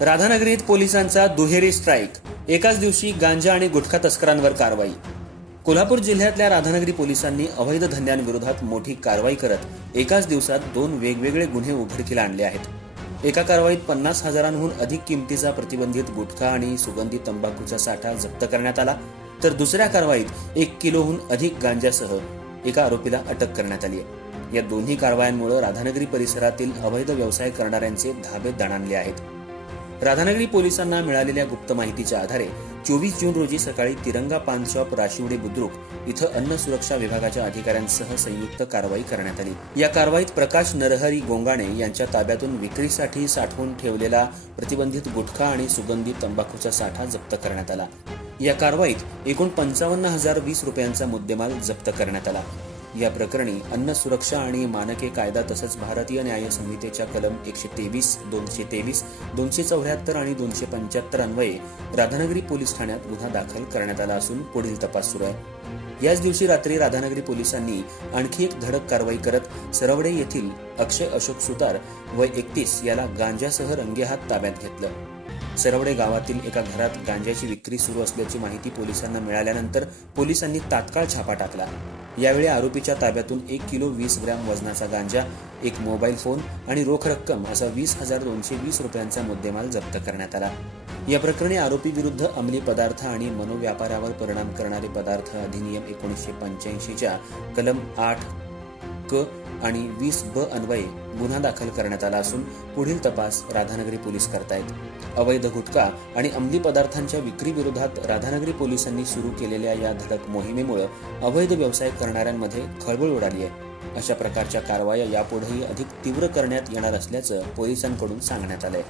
राधानगरीत पोलिसांचा दुहेरी स्ट्राईक, एकाच दिवशी गांजा आणि गुटखा तस्करांवर कारवाई. कोल्हापूर जिल्ह्यातल्या राधानगरी पोलिसांनी अवैध धंद्यांविरोधात मोठी कारवाई करत एकाच दिवसात 2 वेगवेगळे गुन्हे उघडकीला आणले आहेत. एका कारवाईत 50,000हून अधिक किमतीचा प्रतिबंधित गुटखा आणि सुगंधी तंबाखूचा साठा जप्त करण्यात आला, तर दुसऱ्या कारवाईत 1 किलोहून अधिक गांजासह एका आरोपीला अटक करण्यात आली आहे. या दोन्ही कारवायांमुळे राधानगरी परिसरातील अवैध व्यवसाय करणाऱ्यांचे धाबे दणाणले आहेत. राधानगरी पोलिसांना मिळालेल्या गुप्त माहितीच्या आधारे 24 जून रोजी सकाळी तिरंगा पान शॉप राशिवडे बुद्रुक इथं अन्न सुरक्षा विभागाच्या अधिकाऱ्यांसह संयुक्त कारवाई करण्यात आली. या कारवाईत प्रकाश नरहरी गोंगाणे यांच्या ताब्यातून विक्रीसाठी साठवून ठेवलेला प्रतिबंधित गुटखा आणि सुगंधी तंबाखूचा साठा जप्त करण्यात आला. या कारवाईत एकूण 55,020 रुपयांचा मुद्देमाल जप्त करण्यात आला. या प्रकरणी अन्न सुरक्षा आणि मानके कायदा तसंच भारतीय न्याय संहितेच्या कलम 123, 223, 274 आणि 275 अन्वये राधानगरी पोलीस ठाण्यात गुन्हा दाखल करण्यात आला असून पुढील तपास सुरू आहे. याच दिवशी रात्री राधानगरी पोलिसांनी आणखी एक धडक कारवाई करत सरवडे येथील अक्षय अशोक सुतार वय 31 याला गांजासह रंगेहात ताब्यात घेतलं. सरवडे गावातील एका घरात गांजाची विक्री सुरू असल्याची माहिती पोलिसांना मिळाल्यानंतर पोलिसांनी तात्काळ छापा टाकला. यावेळी आरोपीच्या ताब्यातून 1 किलो 20 ग्रॅम वजनाचा गांजा, एक मोबाईल फोन आणि रोख रक्कम असा 20,220 रुपयांचा मुद्देमाल जप्त करण्यात आला. या प्रकरणी आरोपी विरुद्ध अंमली पदार्थ आणि मनोव्यापारावर परिणाम करणारे पदार्थ अधिनियम 1985च्या कलम 8 क आणि 20 ब अन्वये गुन्हा दाखल करण्यात आला असून पुढील तपास राधानगरी पोलीस करतायत. अवैध गुटखा आणि अंमली पदार्थांच्या विक्री विरोधात राधानगरी पोलिसांनी सुरू केलेल्या या धडक मोहिमेमुळे अवैध व्यवसाय करणाऱ्यांमध्ये खळबळ उडाली आहे. अशा प्रकारच्या कारवाया यापुढेही अधिक तीव्र करण्यात येणार असल्याचं पोलिसांकडून सांगण्यात आलंय.